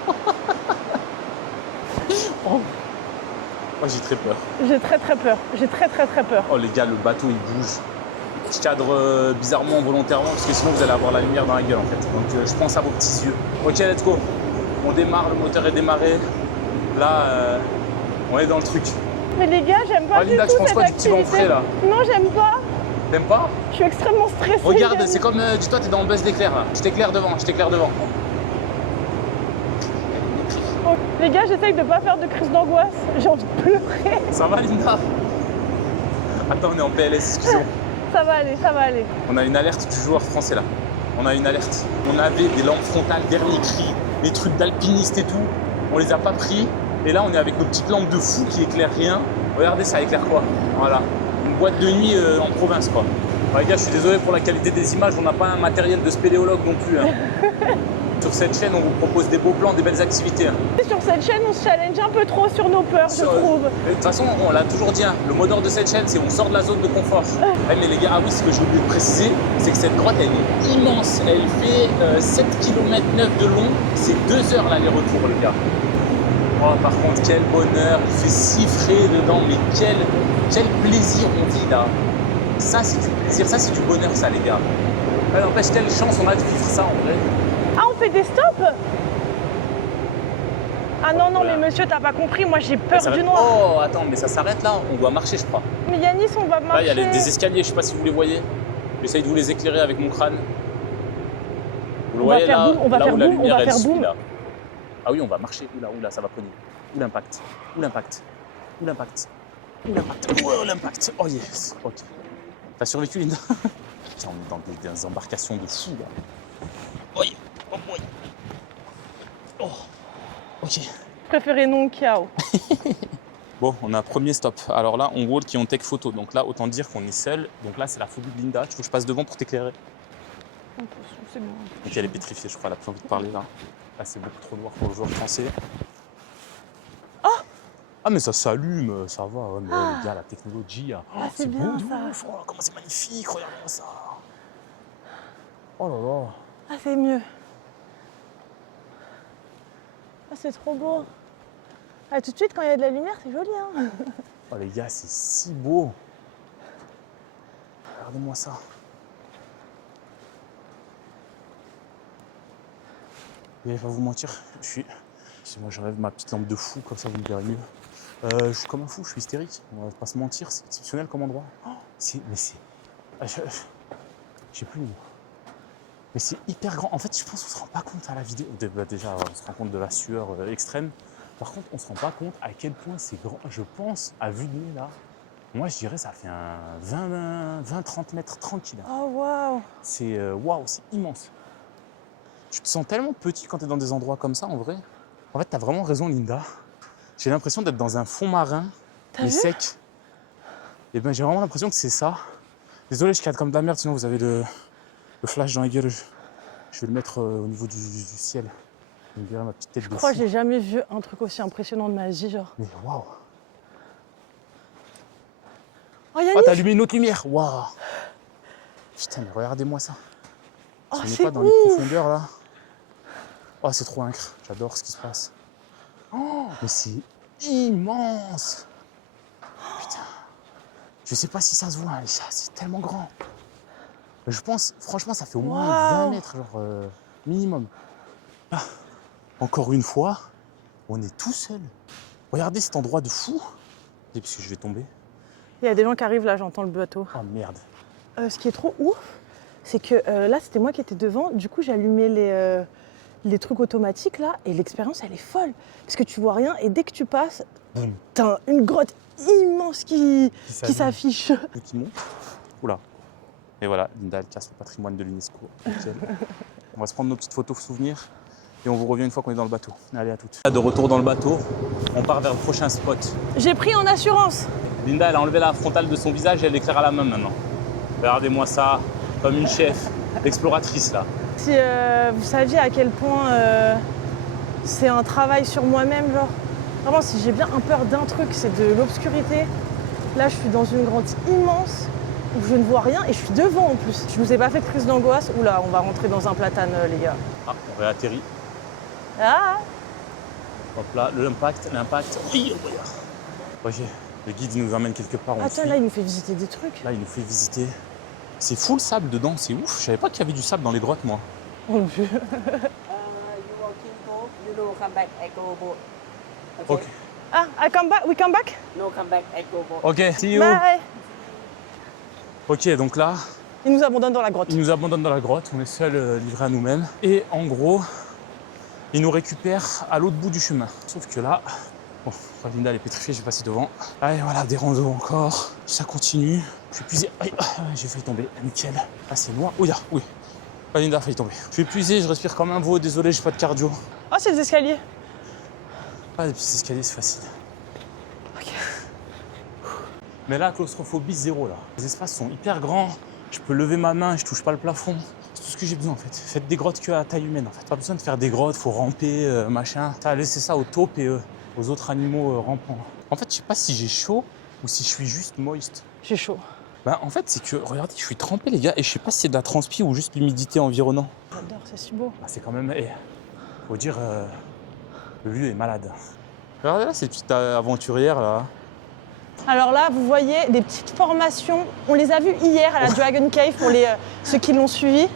Oh, j'ai très peur. J'ai très peur. J'ai très peur. Oh, les gars, le bateau, il bouge. Je cadre bizarrement, volontairement, parce que sinon, vous allez avoir la lumière dans la gueule, en fait. Donc, je pense à vos petits yeux. Ok, let's go. On démarre, le moteur est démarré. Là, on est dans le truc. Mais les gars, j'aime pas Linda, du tout tu penses cette quoi du petit activité. vent frais, là? Non, j'aime pas. T'aimes pas? Je suis extrêmement stressée. Regarde, Yann. c'est comme, dis-toi, t'es dans le buzz d'éclair là. Je t'éclaire devant. Oh, les gars, j'essaye de pas faire de crise d'angoisse. J'ai envie de pleurer. Ça va, Linda? Attends, on est en PLS, excusez-moi. Ça va aller. On a une alerte du joueur français là. On a une alerte. On avait des lampes frontales, dernier cri, des trucs d'alpinistes et tout. On les a pas pris. Et là, on est avec nos petites lampes de fou qui éclairent rien. Regardez, ça éclaire quoi? Voilà. Une boîte de nuit en province quoi. Ouais, les gars, je suis désolé pour la qualité des images, on n'a pas un matériel de spéléologue non plus. Hein. Sur cette chaîne, on vous propose des beaux plans, des belles activités. Hein. Sur cette chaîne, on se challenge un peu trop sur nos peurs, je trouve. De toute façon, on l'a toujours dit, hein, le mot d'ordre de cette chaîne, c'est on sort de la zone de confort. Ouais, mais les gars, ah oui, ce que j'ai oublié de préciser, c'est que cette grotte, elle est immense. Elle fait 7 km 9 de long, c'est 2 heures l'aller-retour, les gars. Oh, par contre, quel bonheur, il fait si frais dedans, mais quel plaisir on vit là. Ça, c'est du plaisir, ça, c'est du bonheur, ça, les gars. Ouais, n'empêche, quelle chance on a de vivre ça, en vrai. Ah, on fait des stops? Ah non, Voilà. mais monsieur, t'as pas compris, moi j'ai peur du noir. Oh, attends, mais ça s'arrête là, on doit marcher, je crois. Mais Yanis, on va marcher. Là, il y a des escaliers, je sais pas si vous les voyez. J'essaye de vous les éclairer avec mon crâne. Vous le voyez là, on va là faire où la boum, lumière, on va elle faire suit, boum. là. Ah oui, on va marcher. Oula, ça va cogner. Où l'impact. Oh l'impact. Oh yes. Ok. T'as survécu, Linda? Putain, on est dans des embarcations de fou là. Oui. Oh boy. Oh. Ok. Préféré non Kiao. Bon, on a un premier stop. Alors là, on walk et on take photo. Donc là, autant dire qu'on est seul. Donc là, c'est la phobie de Linda. Tu veux que je passe devant pour t'éclairer? C'est bon. Donc elle est pétrifiée, je crois. Elle a plus envie de parler là. Là, c'est beaucoup trop noir pour le joueur français. Ah, mais ça s'allume, ça va. Ouais, mais les gars, la technologie. Ah, c'est bien beau de ça. ouf. Oh, comment c'est magnifique, regarde-moi ça. Oh là là. Ah, c'est mieux. Ah, c'est trop beau. Ah, tout de suite, quand il y a de la lumière, c'est joli, hein. Oh les gars, c'est si beau. Regardez-moi ça. Et je vais vous mentir, si moi je rêve ma petite lampe de fou, comme ça vous me verrez mieux. Je suis comme un fou, je suis hystérique. On va pas se mentir, c'est exceptionnel comme endroit. Je sais plus le mot. Mais c'est hyper grand. En fait, je pense qu'on se rend pas compte à la vidéo. Déjà, on se rend compte de la sueur extrême. Par contre, on se rend pas compte à quel point c'est grand. Je pense, à vue de nez là, moi je dirais ça fait un 20-30 mètres tranquille. Oh waouh. C'est waouh, c'est immense. Tu te sens tellement petit quand tu es dans des endroits comme ça en vrai. En fait, tu as vraiment raison Linda. J'ai l'impression d'être dans un fond marin, mais sec. Et ben j'ai vraiment l'impression que c'est ça. Désolé, je cadre comme de la merde, sinon vous avez le flash dans la gueule. Je vais le mettre au niveau du ciel. Vous verrez ma petite tête de Je crois fou. que j'ai jamais vu un truc aussi impressionnant de ma vie, genre. Mais waouh. Oh, Yannick. Oh, t'as allumé une autre lumière. Waouh. Putain, mais regardez-moi ça. Oh, On n'est c'est pas dans les ouf. profondeurs là. Oh, c'est trop incroyable. J'adore ce qui se passe. Oh, mais c'est immense. Putain. Je sais pas si ça se voit, mais ça, c'est tellement grand. Je pense, franchement, ça fait au moins 20 mètres, genre minimum. Ah, encore une fois, on est tout seul. Regardez cet endroit de fou. Et parce que je vais tomber. Il y a des gens qui arrivent là, j'entends le bateau. Oh merde. Ce qui est trop ouf, c'est que là, c'était moi qui étais devant. Du coup, j'ai allumé les trucs automatiques là, et l'expérience, elle est folle. Parce que tu vois rien, et dès que tu passes, t'as une grotte immense qui s'affiche. Et qui monte. Oula. Et voilà, Linda, elle casse le patrimoine de l'UNESCO. Nickel. On va se prendre nos petites photos souvenirs et on vous revient une fois qu'on est dans le bateau. Allez, à toutes. De retour dans le bateau, on part vers le prochain spot. J'ai pris en assurance. Linda, elle a enlevé la frontale de son visage et elle éclaire à la main maintenant. Regardez-moi ça, comme une chef, l'exploratrice là. Si vous saviez à quel point c'est un travail sur moi-même, genre. Vraiment, si j'ai bien un peur d'un truc, c'est de l'obscurité. Là, je suis dans une grotte immense où je ne vois rien et je suis devant en plus. Je vous ai pas fait de crise d'angoisse. Oula, on va rentrer dans un platane, les gars. Ah, on réatterrit. Ah. Hop là, l'impact. Oui, regarde. Ok, le guide il nous emmène quelque part. Attends, là, il nous fait visiter des trucs. Là, il nous fait visiter. C'est full sable dedans, c'est ouf. Je savais pas qu'il y avait du sable dans les grottes, moi. Oh mon Dieu. You walking go, you know, come back, I go boat. Ok. Ah, we come back? No, come back, I go boat. Ok, see you. Bye. Ok, donc là, Il nous abandonne dans la grotte. il nous abandonne dans la grotte. On est seul livré à nous-mêmes. Et en gros, il nous récupère à l'autre bout du chemin. Sauf que là, bon, Linda elle est pétrifiée, je vais passer devant. Allez, voilà, des randos encore. Ça continue. Je suis épuisé. Aïe, j'ai failli tomber. Nickel. Ah, c'est noir. Oui, oui. Linda a failli tomber. Je suis épuisé, je respire comme un veau. Désolé, j'ai pas de cardio. Oh, c'est les escaliers. Ah, les petits escaliers, c'est facile. Ok. Mais là, claustrophobie zéro là. Les espaces sont hyper grands. Je peux lever ma main et je touche pas le plafond. C'est tout ce que j'ai besoin en fait. Faites des grottes qu'à taille humaine en fait. Pas besoin de faire des grottes, faut ramper, machin. T'as laissé ça aux taupes et aux autres animaux rampants. En fait, je sais pas si j'ai chaud ou si je suis juste moist. J'ai chaud. Ben, en fait, c'est que, regardez, je suis trempé les gars et je sais pas si c'est de la transpi ou juste l'humidité environnante. J'adore, c'est si beau. Ah, c'est quand même, faut dire, le lieu est malade. Regardez là, ces petites aventurières là. Alors là, vous voyez des petites formations. On les a vues hier à la Dragon Cave pour ceux qui l'ont suivi.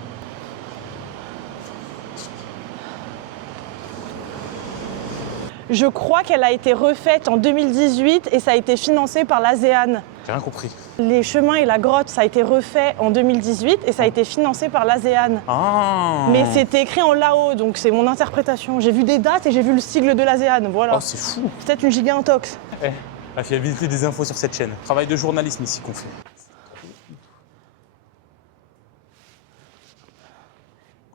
Je crois qu'elle a été refaite en 2018 et ça a été financé par l'ASEAN. J'ai rien compris. Les chemins et la grotte, ça a été refait en 2018 et ça a été financé par l'ASEAN. Ah. Mais c'était écrit en lao, donc c'est mon interprétation. J'ai vu des dates et j'ai vu le sigle de l'ASEAN, voilà. Oh, c'est fou. C'est peut-être une giga intox. La fiabilité des infos sur cette chaîne. Travail de journalisme ici qu'on fait.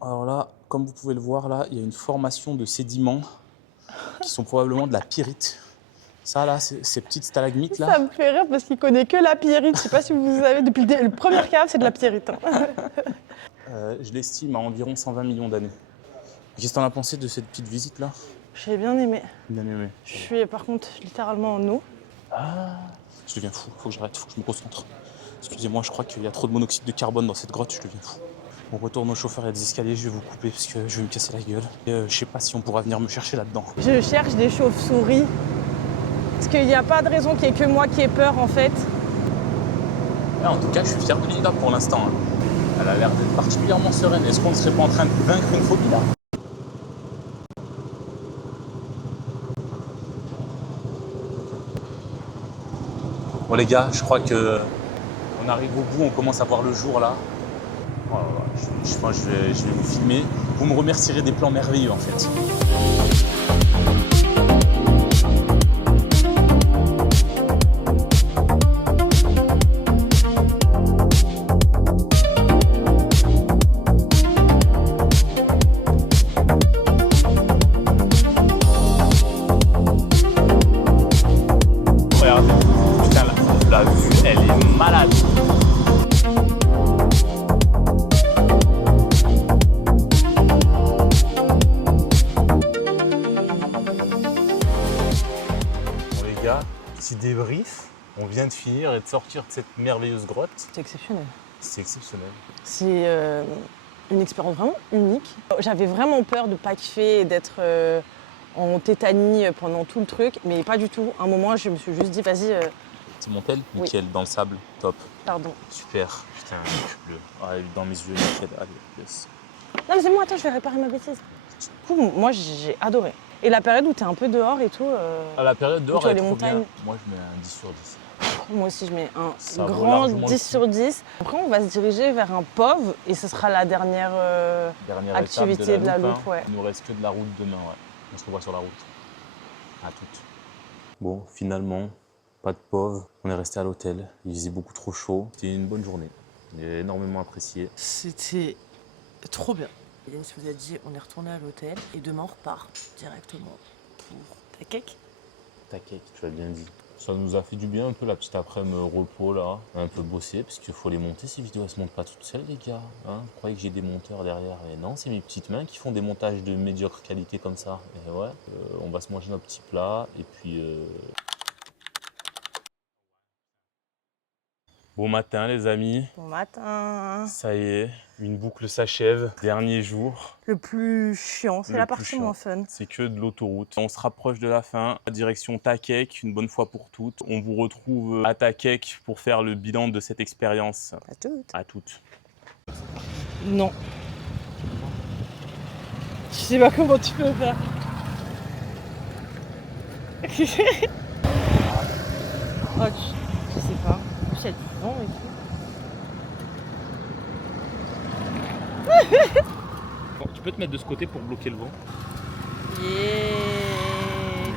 Alors là, comme vous pouvez le voir, là, il y a une formation de sédiments qui sont probablement de la pyrite. Ça là, ces petites stalagmites là. Ça me fait rire parce qu'il connaît que la pyrite. Je sais pas si vous savez, depuis le premier cave, c'est de la pyrite. Hein. Je l'estime à environ 120 millions d'années. Qu'est-ce que t'en as pensé de cette petite visite là? J'ai bien aimé. Bien aimé. Je suis par contre littéralement en eau. Ah. Je deviens fou, faut que j'arrête, faut que je me concentre. Excusez-moi, je crois qu'il y a trop de monoxyde de carbone dans cette grotte, je deviens fou. On retourne au chauffeur, il y a des escaliers, je vais vous couper parce que je vais me casser la gueule. Et, je sais pas si on pourra venir me chercher là-dedans. Je cherche des chauves-souris. Parce qu'il n'y a pas de raison qu'il n'y ait que moi qui ai peur en fait. Là, en tout cas, je suis fier de Linda pour l'instant. Hein. Elle a l'air d'être particulièrement sereine. Est-ce qu'on ne serait pas en train de vaincre une phobie là? Bon les gars, je crois que on arrive au bout, on commence à voir le jour là. Oh, je pense que je vais vous filmer. Vous me remercierez des plans merveilleux en fait. débrief. On vient de finir et de sortir de cette merveilleuse grotte. C'est exceptionnel. C'est exceptionnel. C'est une expérience vraiment unique. J'avais vraiment peur de ne pas kiffer et d'être en tétanie pendant tout le truc, mais pas du tout. À un moment, je me suis juste dit, vas-y. C'est mon tel, Oui. nickel, dans le sable, top. Pardon. Super. Putain, bleu. Ah, dans mes yeux, nickel. Allez, yes. Non, mais c'est bon, attends, je vais réparer ma bêtise. Du coup, moi, j'ai adoré. Et la période où t'es un peu dehors et tout. À la période dehors, tu vois, elle est les trop bien. montagnes. Moi, je mets un 10 sur 10. Moi aussi, je mets un Ça vaut grand largement 10 le sur 10. Après, on va se diriger vers un POV et ce sera la dernière Dernière activité étape de la loupe. hein. Ouais. Il nous reste que de la route demain, ouais. On se revoit sur la route. À toutes. Bon, finalement, pas de pauvre. On est resté à l'hôtel. Il faisait beaucoup trop chaud. C'était une bonne journée. J'ai énormément apprécié. C'était trop bien. Hélène vous a dit, on est retourné à l'hôtel et demain, on repart directement pour Takek. T'inquiète, tu as bien dit. Ça nous a fait du bien un peu la petite après-midi repos là, un peu bosser parce qu'il faut les monter ces vidéos, elles se montent pas toutes seules les gars. Hein, vous croyez que j'ai des monteurs derrière? Mais non, c'est mes petites mains qui font des montages de médiocre qualité comme ça. Et ouais, on va se manger nos petits plats et puis... Bon matin les amis, Bon matin. ça y est, une boucle s'achève. Dernier jour, Le plus chiant, c'est Le la plus partie chiant. moins fun. c'est que de l'autoroute. On se rapproche de la fin, direction Takek, une bonne fois pour toutes. On vous retrouve à Takek pour faire le bilan de cette expérience. À toutes. À toutes. Non. Je sais pas comment tu peux faire. Oh, je sais pas. En plus, il y a du vent et tout. Bon, tu peux te mettre de ce côté pour bloquer le vent. Yeah.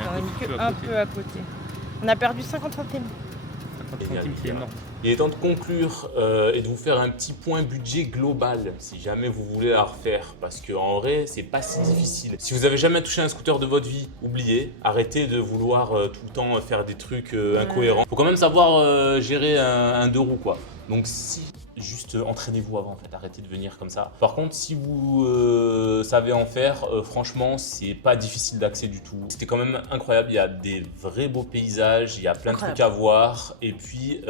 T'en as mis que un peu à côté. On a perdu 50 centimes. 50 centimes, c'est énorme. Il est temps de conclure et de vous faire un petit point budget global si jamais vous voulez la refaire. Parce qu'en vrai, c'est pas si difficile. Si vous avez jamais touché un scooter de votre vie, oubliez. Arrêtez de vouloir tout le temps faire des trucs incohérents. Faut quand même savoir gérer un deux roues quoi. Donc si juste entraînez-vous avant en fait, arrêtez de venir comme ça. Par contre, si vous savez en faire, franchement, c'est pas difficile d'accès du tout. C'était quand même incroyable, il y a des vrais beaux paysages, il y a plein de trucs à voir et puis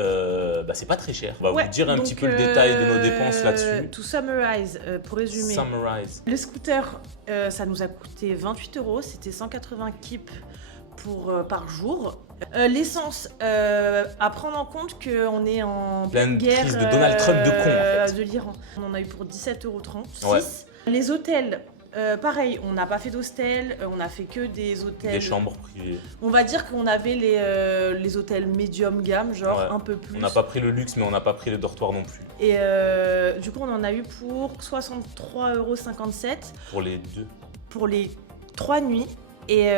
c'est pas très cher. On va vous dire un petit peu le détail de nos dépenses là-dessus. To summarize, pour résumer, Summarize. le scooter, ça nous a coûté 28 €, c'était 180 kips par jour. L'essence, à prendre en compte qu'on est en Pleine guerre crise de Donald Trump de con, en fait. de l'Iran. On en a eu pour 17,36 €. Ouais. Les hôtels, pareil, on n'a pas fait d'hostel, on a fait que des hôtels. Des chambres privées. On va dire qu'on avait les hôtels médium gamme, genre Ouais. un peu plus. On n'a pas pris le luxe, mais on n'a pas pris les dortoirs non plus. Et du coup, on en a eu pour 63,57 € Pour les deux. pour les 3 nuits. Et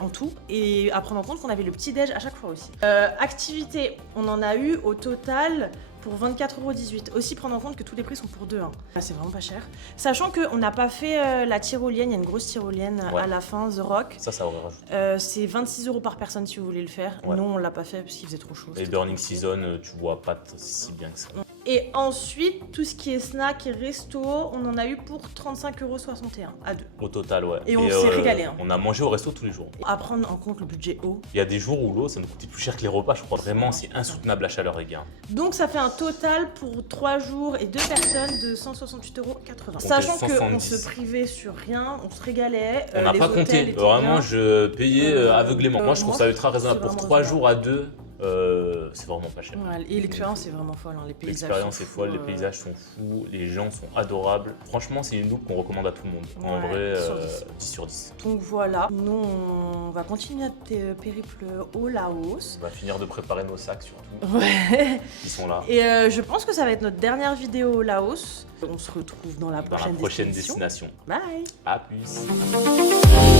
en tout, et à prendre en compte qu'on avait le petit déj à chaque fois aussi. Activité, on en a eu au total pour 24,18 €. Aussi prendre en compte que tous les prix sont pour deux. Hein. C'est vraiment pas cher. Sachant qu'on n'a pas fait la tyrolienne, il y a une grosse tyrolienne Ouais. à la fin, The Rock. Ça aurait rajouté. C'est 26 € par personne si vous voulez le faire. Ouais. Nous on l'a pas fait parce qu'il faisait trop chaud. Et c'était Burning trop compliqué. Season, tu vois pas si bien que ça. Et ensuite, tout ce qui est snack et resto, on en a eu pour 35,61 € à deux. Au total, ouais. Et on s'est régalé, hein. On a mangé au resto tous les jours. À prendre en compte le budget eau. Il y a des jours où l'eau, ça nous coûtait plus cher que les repas, je crois. Vraiment, c'est insoutenable la chaleur, les gars. Donc ça fait un total pour 3 jours et 2 personnes de 168,80 €. Comptez Sachant qu'on 70. se privait sur rien, on se régalait. On n'a les pas hôtels compté. étaient Vraiment, bien. je payais aveuglément. Moi, je trouve moi, ça ultra raisonnable. c'est Pour vraiment 3 raisonnable. jours à 2, c'est vraiment pas cher. Ouais, et l'expérience est vraiment folle, hein. Les paysages. L'expérience sont est folle, fous, les paysages sont fous, les gens sont adorables. Franchement, c'est une loupe qu'on recommande à tout le monde. En Ouais, vrai, 10 sur 10. 10 sur 10. Donc voilà, nous on va continuer notre périple au Laos. On va finir de préparer nos sacs surtout. Ouais. Ils sont là. Et je pense que ça va être notre dernière vidéo au Laos. On se retrouve dans la Dans la prochaine prochaine destination. destination. Bye. À plus.